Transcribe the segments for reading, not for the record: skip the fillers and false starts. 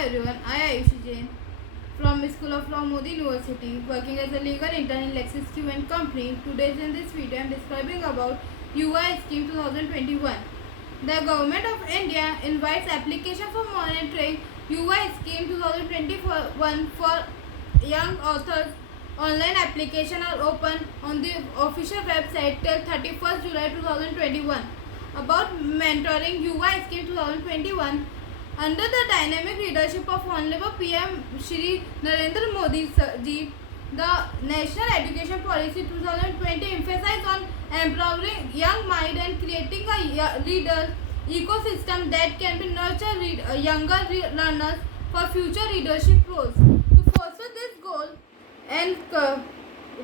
everyone, I am Ayushi Jain from School of Law Modi University, working as a legal intern in LexisQ and Company. Today in this video I am describing about UI Scheme 2021. The Government of India invites application for monitoring UI Scheme 2021 for young authors. Online application are open on the official website till 31st July 2021. About mentoring UI Scheme 2021, under the dynamic leadership of Honorable PM Shri Narendra Modi ji, the National Education Policy 2020 emphasizes on empowering young mind and creating a leader ecosystem that can be nurture younger learners for future leadership roles. To foster this goal and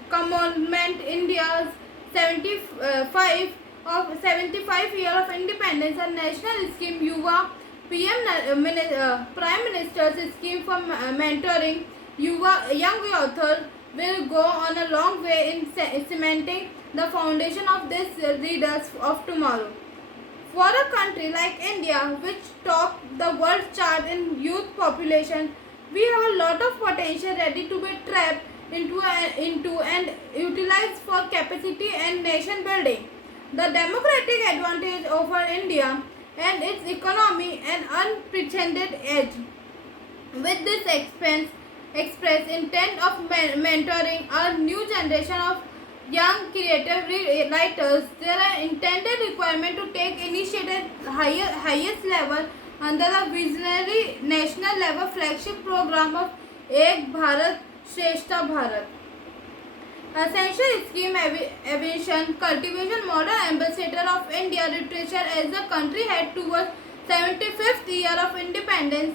commemorate India's 75 year of independence, a national scheme Yuva Prime Minister's scheme for mentoring young authors will go on a long way in cementing the foundation of these leaders of tomorrow. For a country like India, which tops the world chart in youth population, we have a lot of potential ready to be tapped into and utilized for capacity and nation building. The democratic advantage over India and its economy an unprecedented edge. With this express intent of mentoring a new generation of young creative writers, there are intended requirement to take initiative highest level under the visionary national level flagship program of Ek Bharat Shrestha Bharat. Essential scheme aviation cultivation model ambassador of India literature as the country head towards 75th year of independence.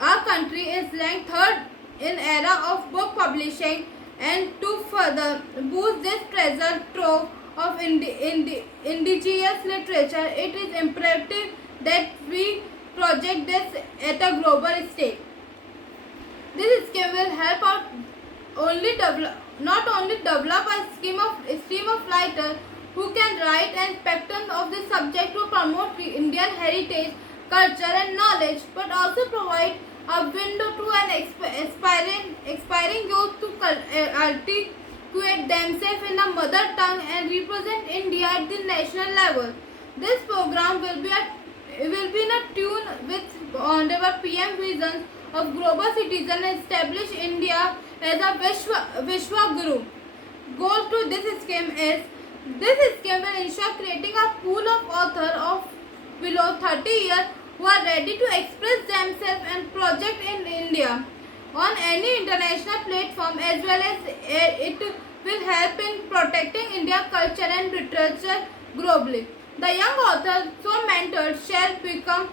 Our country is ranked third in era of book publishing, and to further boost this treasure trove of indigenous literature, it is imperative that we project this at a global stage. This scheme will help out not only develop a stream of writers who can write and spectrum of this subject to promote Indian heritage, culture and knowledge, but also provide a window to an aspiring youth to articulate themselves in the mother tongue and represent India at the national level. This program will be in a tune with Honorable PM vision of global citizen and establish India as a Vishwa Guru. Goal to this scheme will ensure creating a pool of authors of below 30 years who are ready to express themselves and project in India on any international platform, as well as it will help in protecting Indian culture and literature globally. The young authors so mentored shall become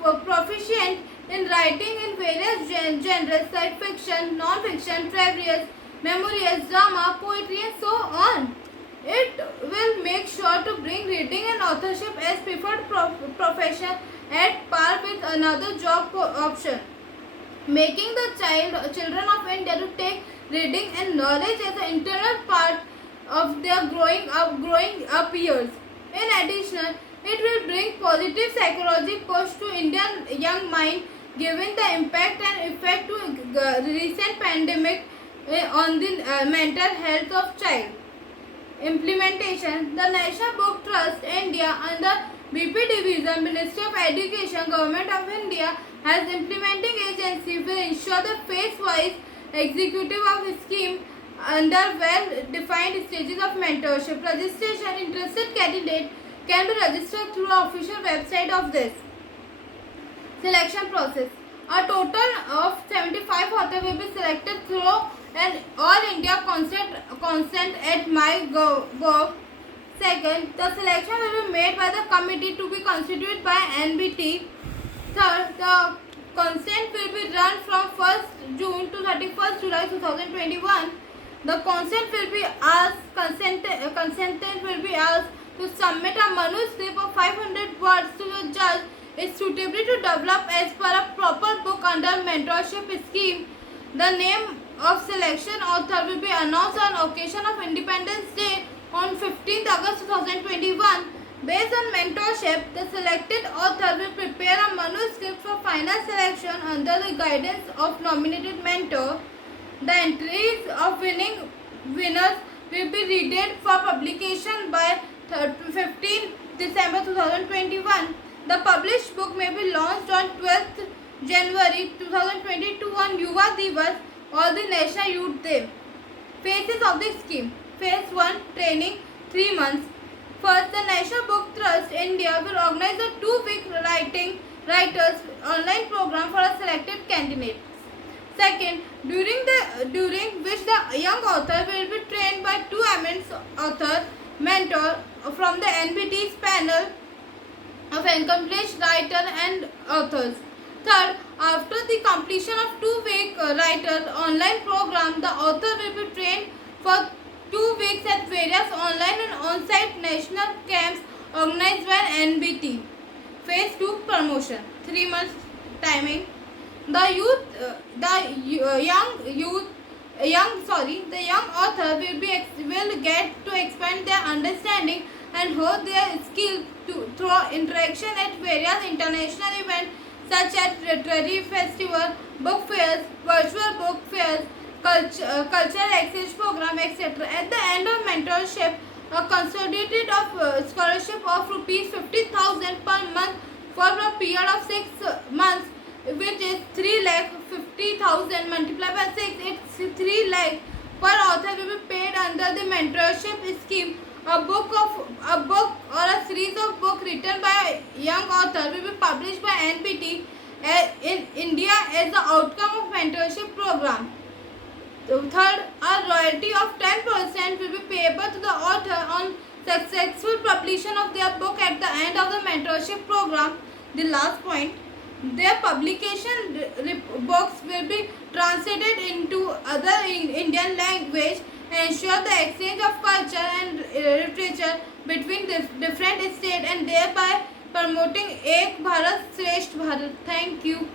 proficient in writing in various genres like fiction, non-fiction, traveries, memoirs, drama, poetry and so on. It will make sure to bring reading and authorship as preferred profession at par with another job option, making the children of India to take reading and knowledge as an integral part of their growing up years. In addition, it will bring positive psychological push to Indian young mind, given the impact and effect to recent pandemic on the mental health of child. Implementation. The National Book Trust India under BP Division, Ministry of Education, Government of India as implementing agency will ensure the phase-wise executive of the scheme under well-defined stages of mentorship. Registration. Interested candidate can be registered through the official website of this. Selection process. A total of 75 authors will be selected through an All India consent at MyGov. Second, the selection will be made by the committee to be constituted by NBT. Third, the consent will be run from 1st June to 31st July 2021. The consent will be asked, consentant will be asked to submit a manuscript of 500 words to the judge is suitably to develop as per a proper book under mentorship scheme. The name of selection author will be announced on occasion of Independence Day on 15th August 2021. Based on mentorship, the selected author will prepare a manuscript for final selection under the guidance of nominated mentor. The entries of winners will be read for publication by 15 December 2021. The published book may be launched on 12th January 2022 on Yuva Divas or the National Youth Day. Phases of the scheme. Phase 1 training 3 months. First, the National Book Trust India will organize a 2-week writers online program for a selected candidates. Second, during which the young author will be trained by 2 eminent author mentor from the NBT's panel of accomplished writer and authors. Third, after the completion of 2-week writer online program, the author will be trained for 2 weeks at various online and on-site national camps organized by NBT. Phase 2 promotion. 3 months timing. The young author will get to expand their understanding and hone their skills through interaction at various international events such as literary festival, book fairs, virtual book fairs, cultural exchange program, etc. At the end of mentorship, a consolidated scholarship of rupees 50,000 per month for a period of 6 months, which is 3,50,000 multiplied by 6, it's 3 lakh per author will be paid under the mentorship scheme. A book or a series of books written by a young author will be published by NBT in India as the outcome of mentorship program. Third, a royalty of 10% will be payable to the author on successful publication of their book at the end of the mentorship program. The last point, their publication books will be translated into other Indian language and ensure the exchange of culture and literature between different states and thereby promoting Ek Bharat Shresth Bharat. Thank you.